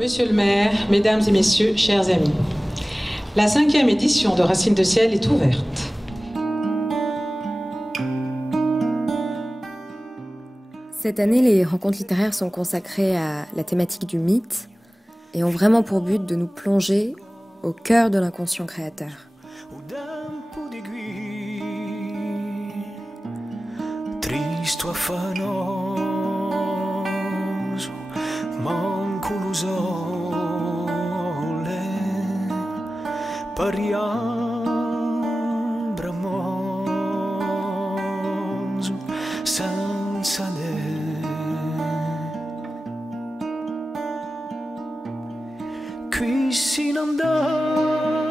Monsieur le maire, mesdames et messieurs, chers amis, la 5e édition de Racines de ciel est ouverte. Cette année, les rencontres littéraires sont consacrées à la thématique du mythe et ont vraiment pour but de nous plonger au cœur de l'inconscient créateur.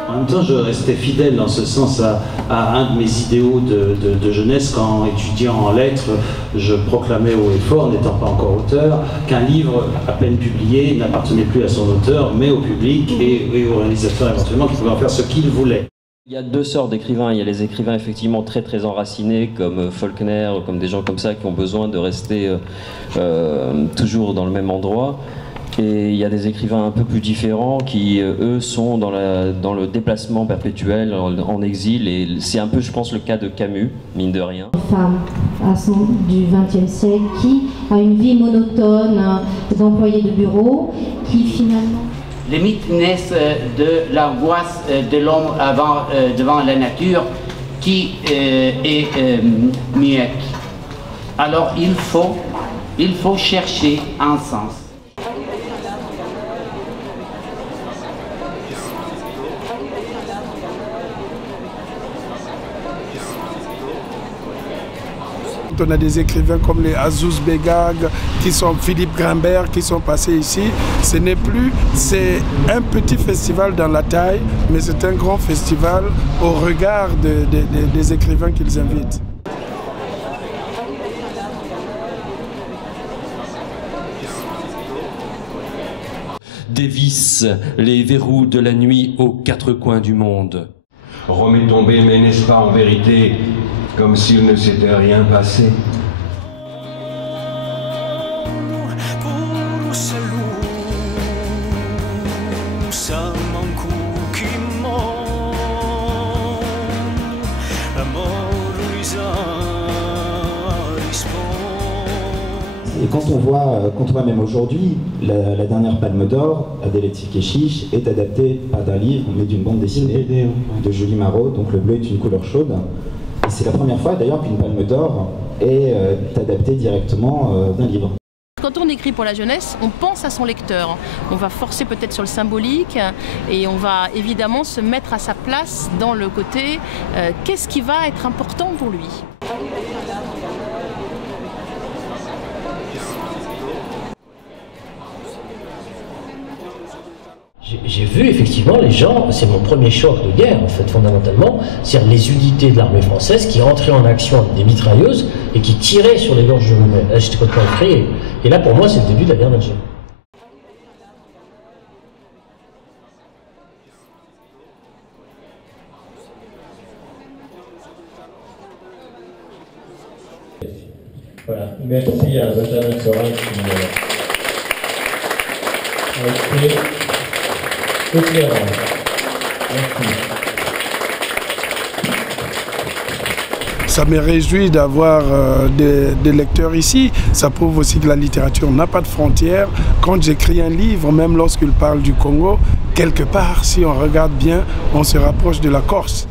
En même temps, je restais fidèle dans ce sens à un de mes idéaux de jeunesse. Quand étudiant en lettres, je proclamais haut et fort, n'étant pas encore auteur, qu'un livre à peine publié n'appartenait plus à son auteur, mais au public et au réalisateur éventuellement, qui pouvait en faire ce qu'il voulait. Il y a deux sortes d'écrivains. Il y a les écrivains effectivement très enracinés comme Faulkner, comme des gens comme ça qui ont besoin de rester toujours dans le même endroit. Et il y a des écrivains un peu plus différents qui, eux, sont dans le déplacement perpétuel, en exil. Et c'est un peu, je pense, le cas de Camus, mine de rien. Une femme du XXe siècle qui a une vie monotone d'employé de bureau, qui finalement... Les mythes naissent de l'angoisse de l'homme devant la nature qui est muette. Alors il faut chercher un sens. On a des écrivains comme les Azouz Begag, qui sont Philippe Grimbert, qui sont passés ici. Ce n'est plus, c'est un petit festival dans la taille, mais c'est un grand festival au regard des écrivains qu'ils invitent. Dévisse les verrous de la nuit aux quatre coins du monde. Rome est tombée, mais n'est-ce pas en vérité comme s'il ne s'était rien passé? Et quand on voit même aujourd'hui, la dernière Palme d'Or, Adélaïde Keshish, est adaptée pas d'un livre, mais d'une bande dessinée de Julie Marot, donc Le bleu est une couleur chaude. Et c'est la première fois d'ailleurs qu'une Palme d'Or est adaptée directement d'un livre. Quand on écrit pour la jeunesse, on pense à son lecteur. On va forcer peut-être sur le symbolique et on va évidemment se mettre à sa place dans le côté qu'est-ce qui va être important pour lui. J'ai vu effectivement les gens, c'est mon premier choc de guerre en fait fondamentalement, c'est-à-dire les unités de l'armée française qui rentraient en action avec des mitrailleuses et qui tiraient sur les gorges de Roumains. Là j'étais complètement effrayé. Et là pour moi c'est le début de la guerre d'Algérie. Voilà, merci à Benjamin Sorin qui a été éclairant. Merci. Ça me réjouit d'avoir des lecteurs ici. Ça prouve aussi que la littérature n'a pas de frontières. Quand j'écris un livre, même lorsqu'il parle du Congo, quelque part, si on regarde bien, on se rapproche de la Corse.